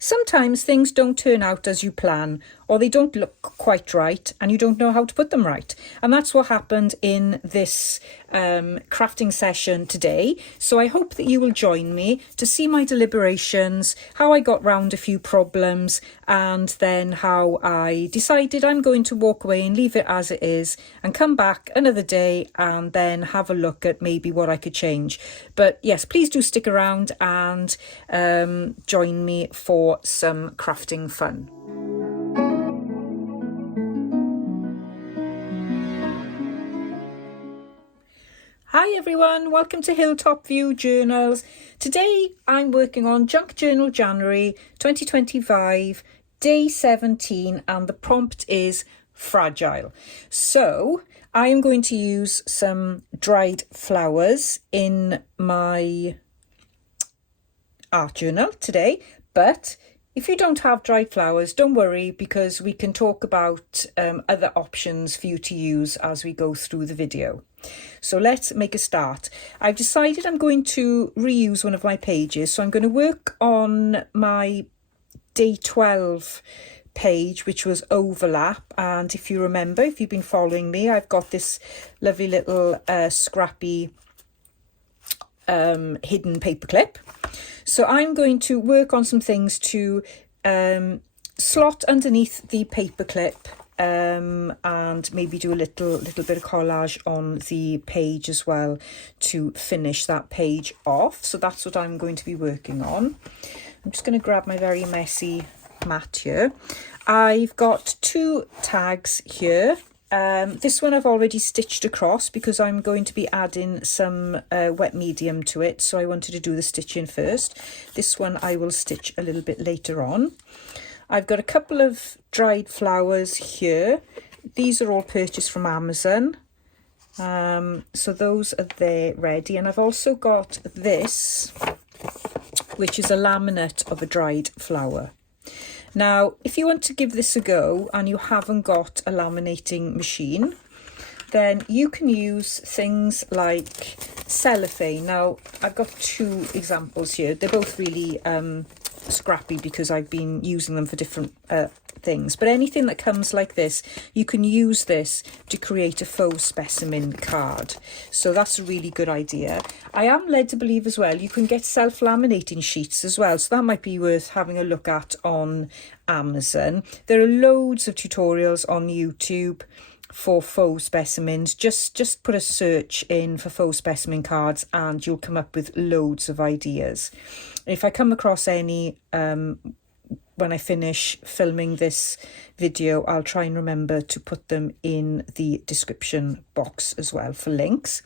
Sometimes things don't turn out as you plan, or they don't look quite right and you don't know how to put them right. And that's what happened in this crafting session today. So I hope that you will join me to see my deliberations, how I got round a few problems, and then how I decided I'm going to walk away and leave it as it is and come back another day and then have a look at maybe what I could change. But yes, please do stick around and join me for some crafting fun. Hi everyone, welcome to Hilltop View Journals. Today I'm working on Junk Journal January 2025, day 17, and the prompt is fragile. So I am going to use some dried flowers in my art journal today, but if you don't have dried flowers, don't worry, because we can talk about other options for you to use as we go through the video. So let's make a start. I've decided I'm going to reuse one of my pages, so I'm going to work on my day 12 page, which was overlap. And if you remember, if you've been following me, I've got this lovely little scrappy hidden paper clip. So I'm going to work on some things to slot underneath the paper clip and maybe do a little bit of collage on the page as well to finish that page off. So that's what I'm going to be working on. I'm just going to grab my very messy mat here. I've got two tags here. This one I've already stitched across because I'm going to be adding some wet medium to it, so I wanted to do the stitching first. This one I will stitch a little bit later on. I've got a couple of dried flowers here. These are all purchased from Amazon, so those are there ready. And I've also got this, which is a laminate of a dried flower. Now, if you want to give this a go and you haven't got a laminating machine, then you can use things like cellophane. Now, I've got two examples here. They're both really scrappy because I've been using them for different things. But anything that comes like this, you can use this to create a faux specimen card. So that's a really good idea. I am led to believe as well you can get self-laminating sheets as well, so that might be worth having a look at on Amazon. There are loads of tutorials on YouTube for faux specimens. Just put a search in for faux specimen cards and you'll come up with loads of ideas. If I come across any when I finish filming this video, I'll try and remember to put them in the description box as well for links.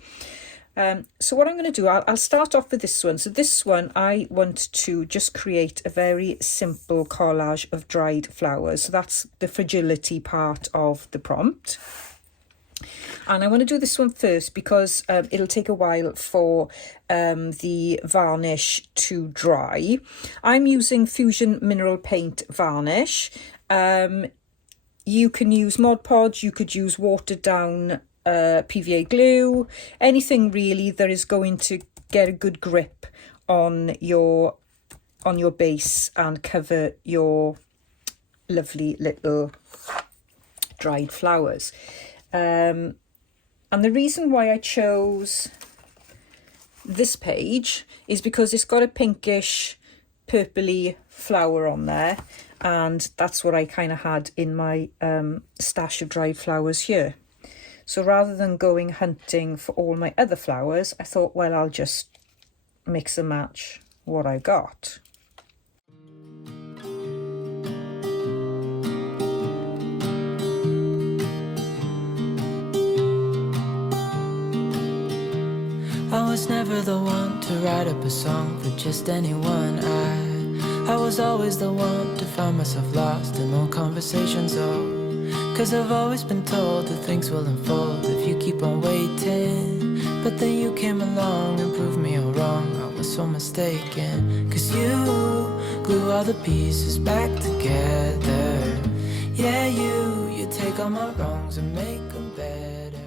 So what I'm going to do, I'll start off with this one. So this one, I want to just create a very simple collage of dried flowers. So that's the fragility part of the prompt. And I want to do this one first because it'll take a while for the varnish to dry. I'm using Fusion Mineral Paint varnish. You can use Mod Podge, you could use watered down PVA glue, anything really that is going to get a good grip on your base and cover your lovely little dried flowers. And the reason why I chose this page is because it's got a pinkish purpley flower on there, and that's what I kind of had in my stash of dried flowers here. So rather than going hunting for all my other flowers, I thought, well, I'll just mix and match what I got. I was never the one to write up a song for just anyone. I was always the one to find myself lost in old conversations. Cause I've always been told that things will unfold if you keep on waiting. But then you came along and proved me all wrong. I was so mistaken. Cause you glue all the pieces back together. Yeah, you take all my wrongs and make them better.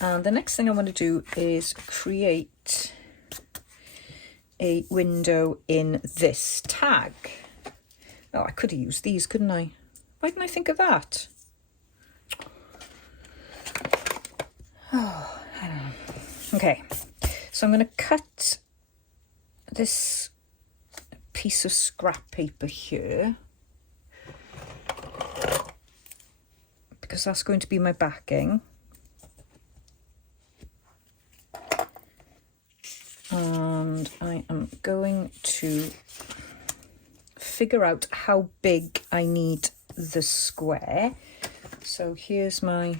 And the next thing I want to do is create a window in this tag. Oh, I could have used these, couldn't I? Why didn't I think of that? Oh, I don't know. Okay, so I'm going to cut this piece of scrap paper here, because that's going to be my backing. And I am going to figure out how big I need the square. So here's my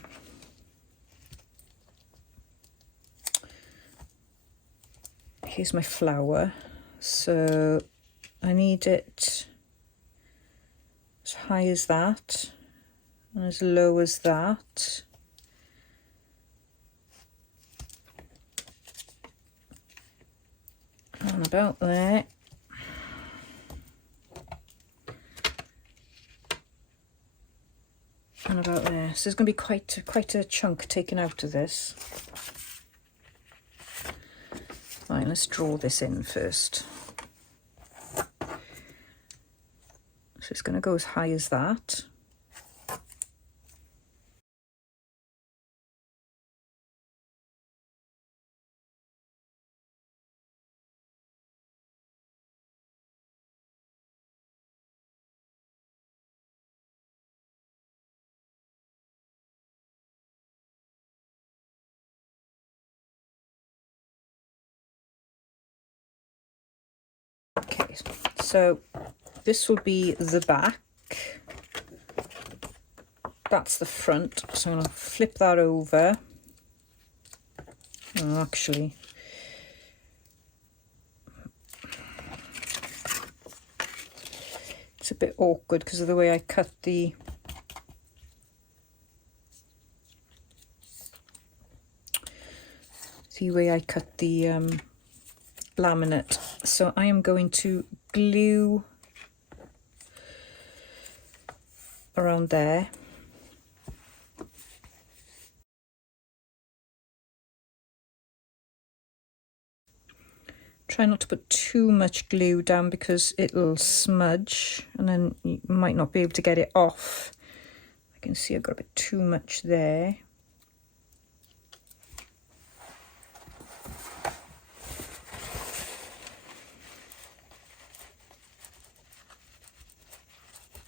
flower. So I need it as high as that and as low as that. And about there. And about there. So there's going to be quite a chunk taken out of this. Right, let's draw this in first. So it's going to go as high as that. Okay, so this will be the back. That's the front. So I'm going to flip that over. Oh, actually, it's a bit awkward because of the way I cut the laminate. So I am going to glue around there. Try not to put too much glue down because it'll smudge and then you might not be able to get it off. I can see I've got a bit too much there.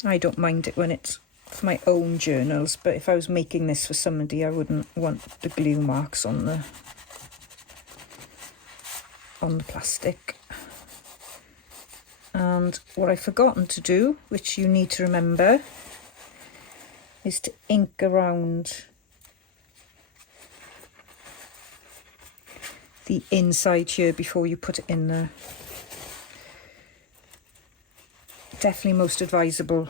I don't mind it when it's for my own journals, but if I was making this for somebody, I wouldn't want the glue marks on the plastic. And what I've forgotten to do, which you need to remember, is to ink around the inside here before you put it in there. Definitely most advisable.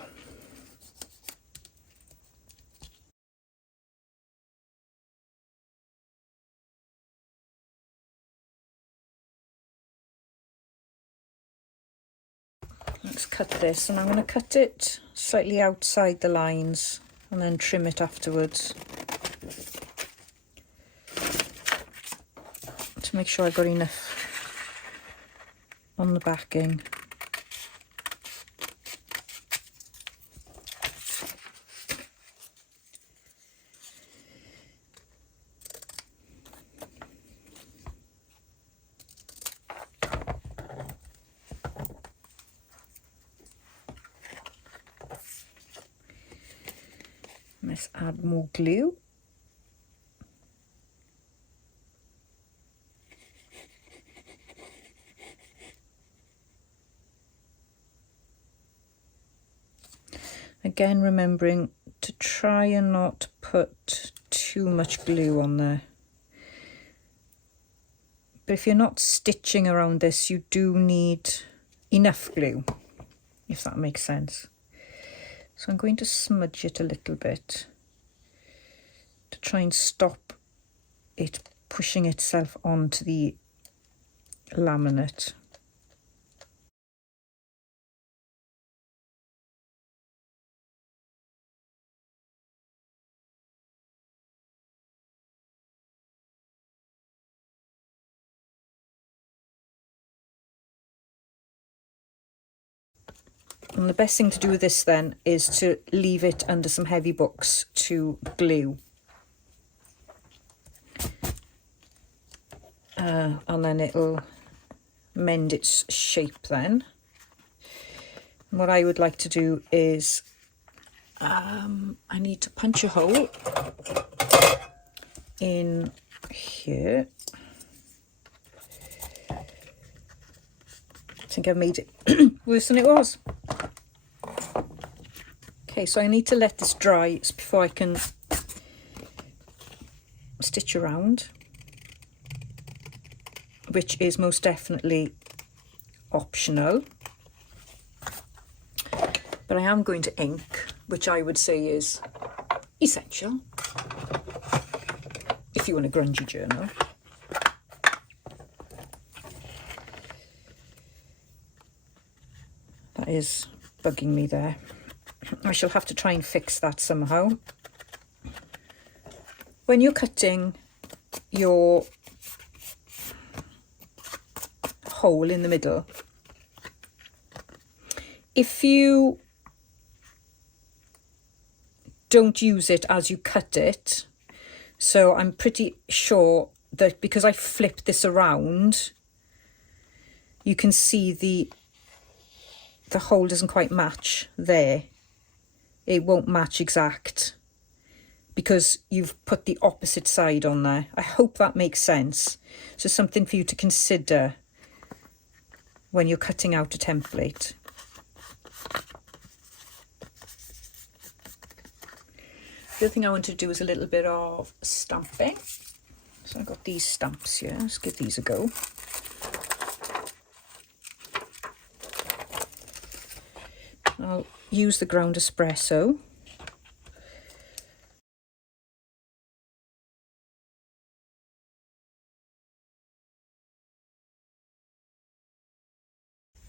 Let's cut this, and I'm going to cut it slightly outside the lines and then trim it afterwards to make sure I've got enough on the backing. Let's add more glue. Again, remembering to try and not put too much glue on there. But if you're not stitching around this, you do need enough glue, if that makes sense. So I'm going to smudge it a little bit to try and stop it pushing itself onto the laminate. And the best thing to do with this then is to leave it under some heavy books to glue. And then it'll mend its shape then. And what I would like to do is I need to punch a hole in here. I think I've made it worse than it was. Okay, so I need to let this dry before I can stitch around, which is most definitely optional. But I am going to ink, which I would say is essential if you want a grungy journal. That is bugging me there. I shall have to try and fix that somehow. When you're cutting your hole in the middle, if you don't use it as you cut it, so I'm pretty sure that because I flipped this around, you can see the hole doesn't quite match there. It won't match exact because you've put the opposite side on there. I hope that makes sense. So something for you to consider when you're cutting out a template. The other thing I want to do is a little bit of stamping. So I've got these stamps here. Let's give these a go. I'll use the ground espresso.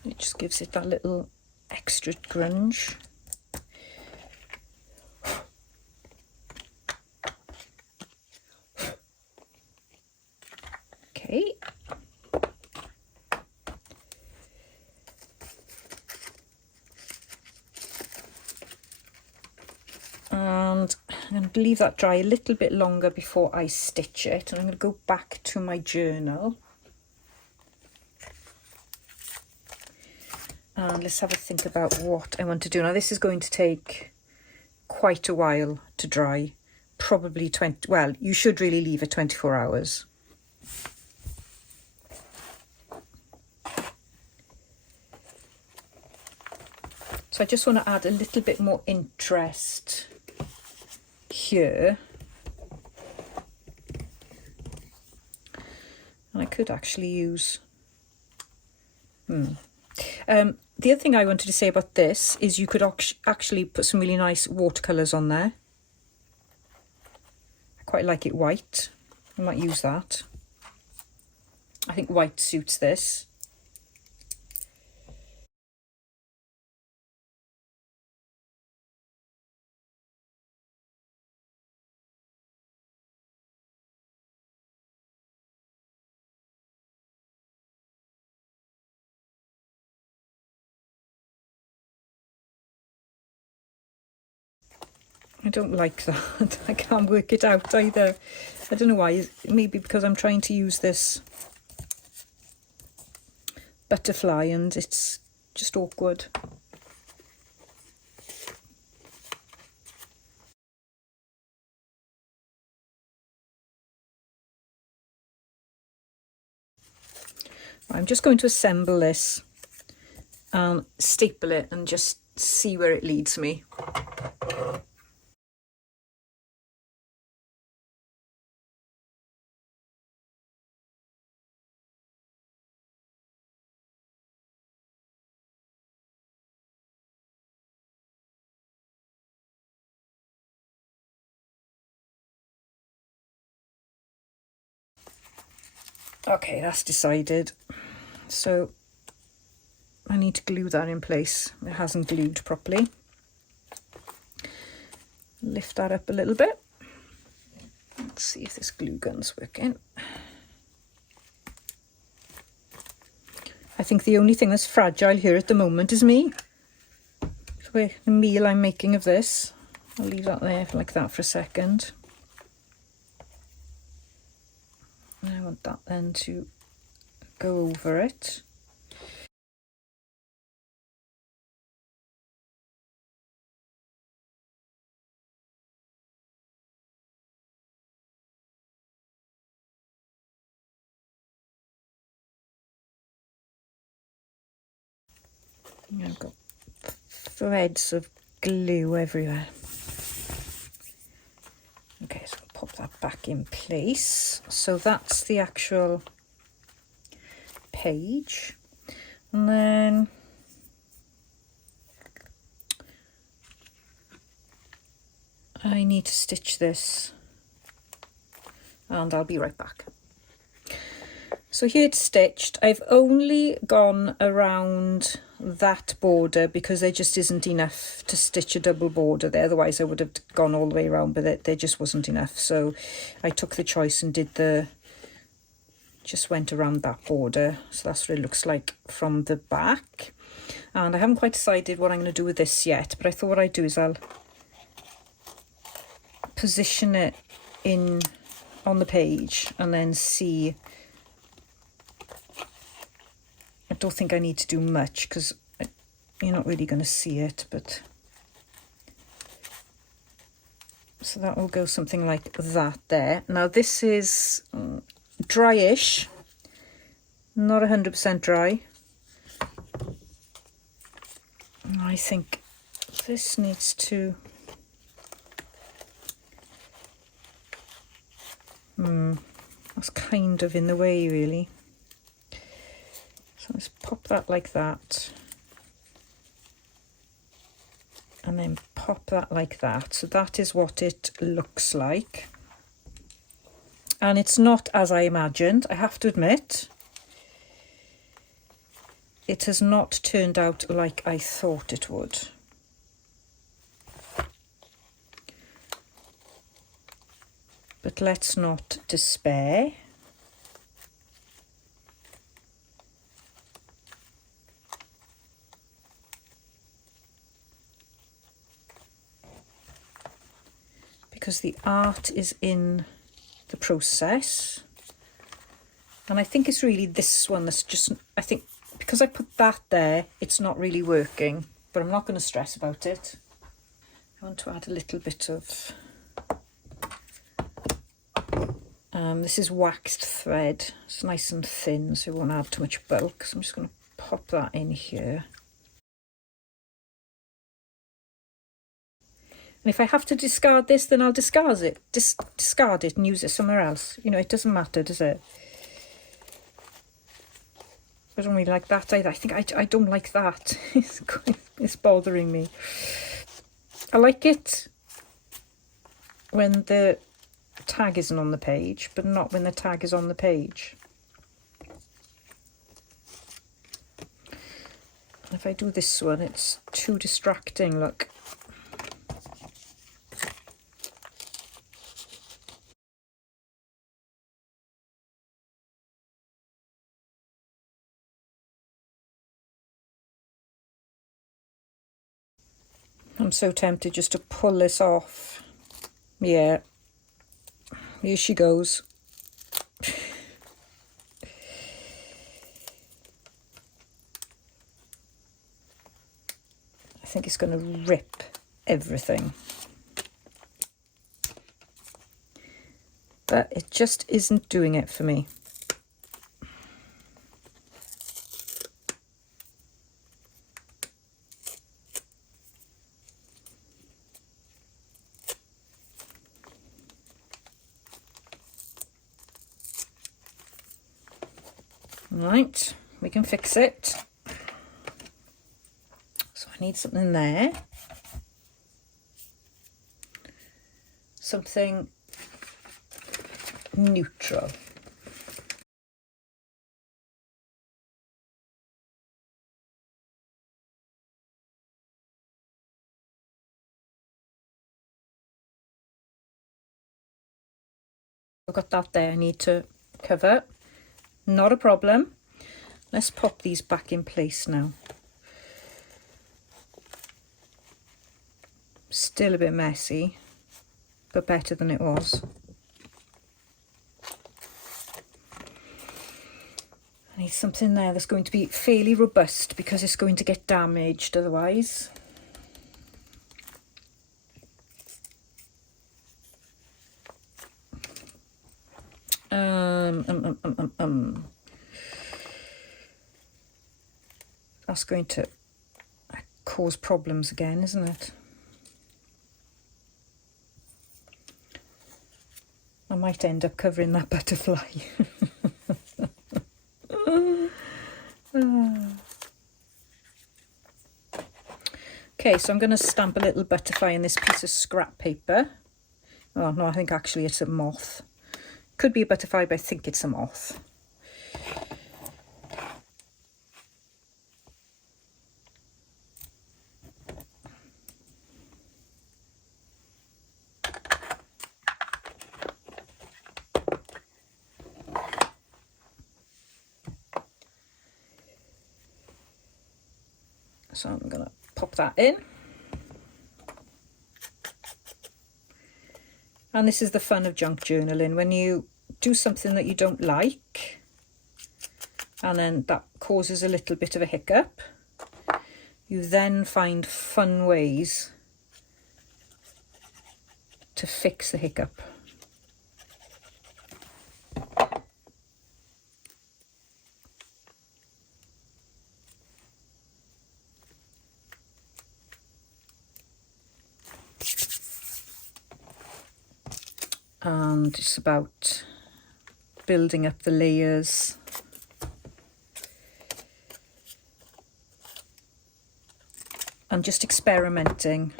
It just gives it that little extra grunge. Okay. And I'm going to leave that dry a little bit longer before I stitch it. And I'm going to go back to my journal. And let's have a think about what I want to do. Now this is going to take quite a while to dry. Probably 20, well, you should really leave it 24 hours. So I just want to add a little bit more interest here. And I could actually use... the other thing I wanted to say about this is you could actually put some really nice watercolours on there. I quite like it white. I might use that. I think white suits this. I don't like that. I can't work it out either. I don't know why. Maybe because I'm trying to use this butterfly and it's just awkward. I'm just going to assemble this and staple it and just see where it leads me. Okay, that's decided. So I need to glue that in place. It hasn't glued properly. Lift that up a little bit. Let's see if this glue gun's working. I think the only thing that's fragile here at the moment is me. the meal I'm making of this. I'll leave that there like that for a second. I want that then to go over it. I've got threads of glue everywhere. Okay, so I'll pop that back in place. So that's the actual page. And then I need to stitch this, and I'll be right back. So here it's stitched. I've only gone around that border because there just isn't enough to stitch a double border there. Otherwise I would have gone all the way around, but there just wasn't enough. So I took the choice and just went around that border. So that's what it looks like from the back. And I haven't quite decided what I'm going to do with this yet, but I thought what I'd do is I'll position it in on the page and then see. I don't think I need to do much because you're not really going to see it, but so that will go something like that there. Now this is dryish, not 100% dry. I think this needs to that's kind of in the way really. So let's pop that like that, and then pop that like that. So that is what it looks like. And it's not as I imagined, I have to admit. It has not turned out like I thought it would. But let's not despair. Because the art is in the process. And I think it's really this one that's just, I think because I put that there, it's not really working, but I'm not going to stress about it. I want to add a little bit of, this is waxed thread. It's nice and thin, so it won't add too much bulk. So I'm just going to pop that in here. And if I have to discard this, then I'll discard it. Discard it and use it somewhere else. You know, it doesn't matter, does it? I don't really like that either. I think I don't like that. It's bothering me. I like it when the tag isn't on the page, but not when the tag is on the page. If I do this one, it's too distracting, look. I'm so tempted just to pull this off. Yeah, here she goes. I think it's going to rip everything. But it just isn't doing it for me. Right, we can fix it. So I need something there. Something neutral. I've got that there I need to cover. Not a problem. Let's pop these back in place now. Still a bit messy, but better than it was. I need something there that's going to be fairly robust because it's going to get damaged otherwise. That's going to cause problems again, isn't it? I might end up covering that butterfly. Okay, so I'm going to stamp a little butterfly in this piece of scrap paper. Oh no, I think actually it's a moth. Could be a butterfly, but I think it's a moth. So I'm going to pop that in. And this is the fun of junk journaling, when you do something that you don't like and then that causes a little bit of a hiccup, you then find fun ways to fix the hiccup. And it's about building up the layers. And just experimenting.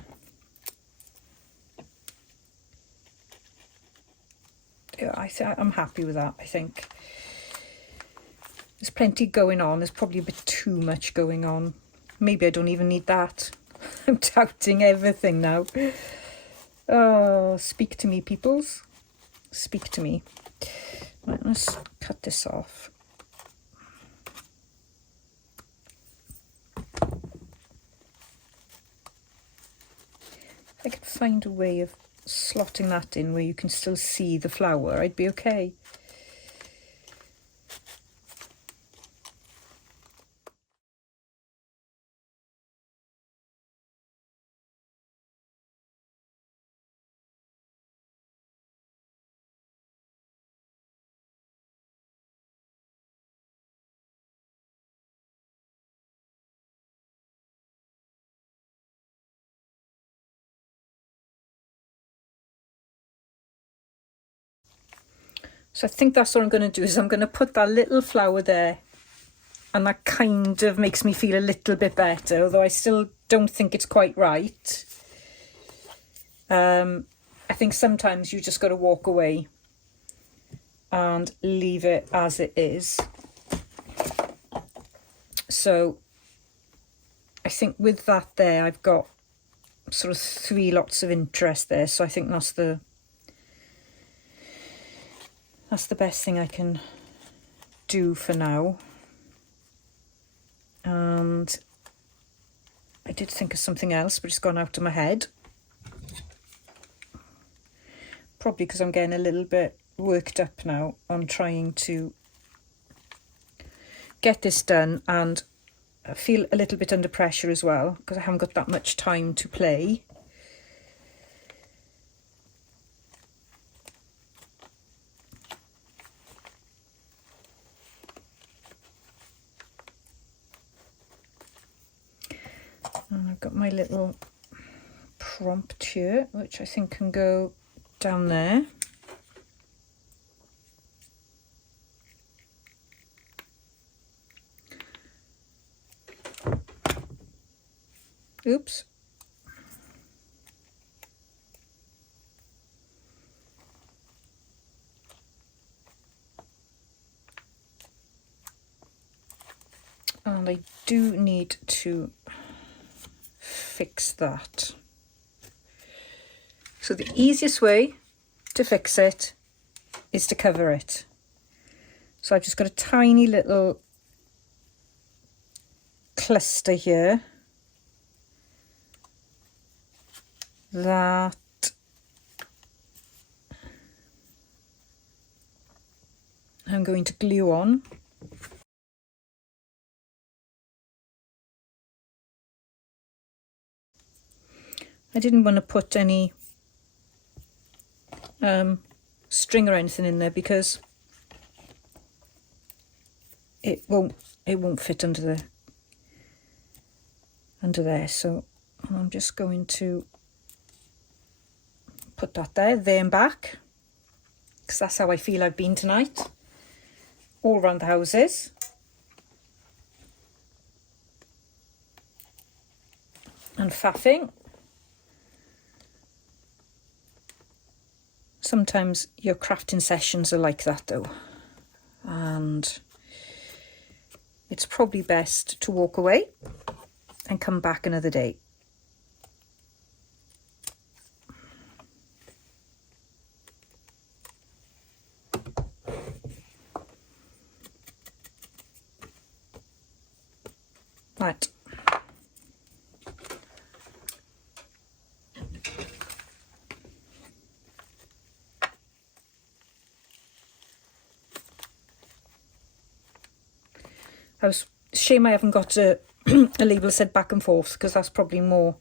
Yeah, I'm happy with that, I think. There's plenty going on. There's probably a bit too much going on. Maybe I don't even need that. I'm doubting everything now. Oh, speak to me, peoples. Speak to me. Right, let's cut this off. If I could find a way of slotting that in where you can still see the flower, I'd be okay. So I think that's what I'm going to do, is I'm going to put that little flower there, and that kind of makes me feel a little bit better, although I still don't think it's quite right. I think sometimes you just got to walk away and leave it as it is. So I think with that there, I've got sort of 3 lots of interest there, so I think that's the best thing I can do for now. And I did think of something else, but it's gone out of my head. Probably because I'm getting a little bit worked up now on trying to get this done, and I feel a little bit under pressure as well because I haven't got that much time to play. And I've got my little prompt here, which I think can go down there. Oops. And I do need to fix that. So the easiest way to fix it is to cover it. So I've just got a tiny little cluster here. that I'm going to glue on. I didn't want to put any string or anything in there because it won't fit under there. So I'm just going to put that there and back, because that's how I feel I've been tonight, all around the houses. And faffing. Sometimes your crafting sessions are like that though, and it's probably best to walk away and come back another day. Right. Shame I haven't got a label said back and forth, because that's probably more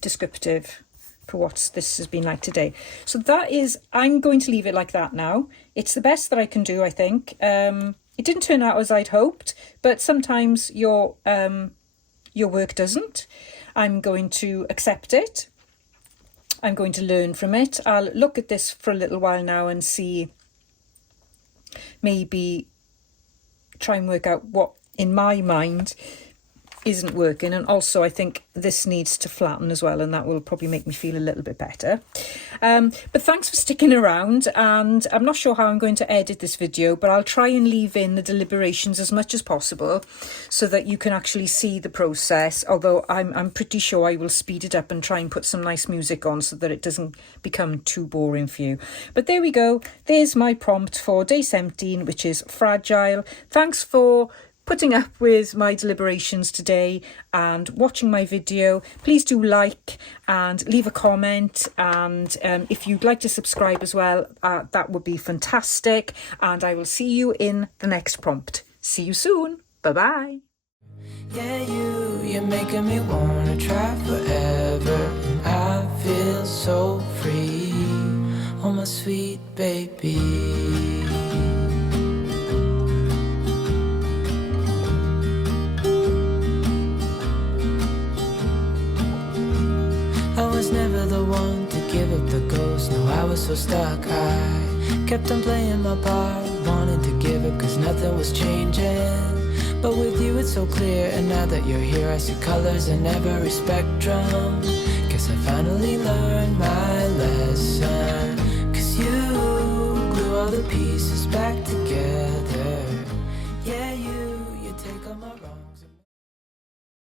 descriptive for what this has been like today. So that is, I'm going to leave it like that now. It's the best that I can do, I think. It didn't turn out as I'd hoped, but sometimes your work doesn't. I'm going to accept it. I'm going to learn from it. I'll look at this for a little while now and see, maybe try and work out what in my mind isn't working. And also I think this needs to flatten as well, and that will probably make me feel a little bit better. But thanks for sticking around, and I'm not sure how I'm going to edit this video, but I'll try and leave in the deliberations as much as possible so that you can actually see the process, although I'm pretty sure I will speed it up and try and put some nice music on so that it doesn't become too boring for you. But there we go, there's my prompt for day 17, which is fragile. Thanks for putting up with my deliberations today and watching my video. Please do like and leave a comment, and if you'd like to subscribe as well, that would be fantastic, and I will see you in the next prompt. See you soon. Bye bye. Yeah, you're making me wanna try forever, and I feel so free. Oh my sweet baby. I was never the one to give up the ghost. No, I was so stuck. I kept on playing my part, wanting to give up cause nothing was changing. But with you it's so clear, and now that you're here I see colors in every spectrum. Guess I finally learned my lesson, cause you glue all the pieces back together. Yeah, you take all my wrong.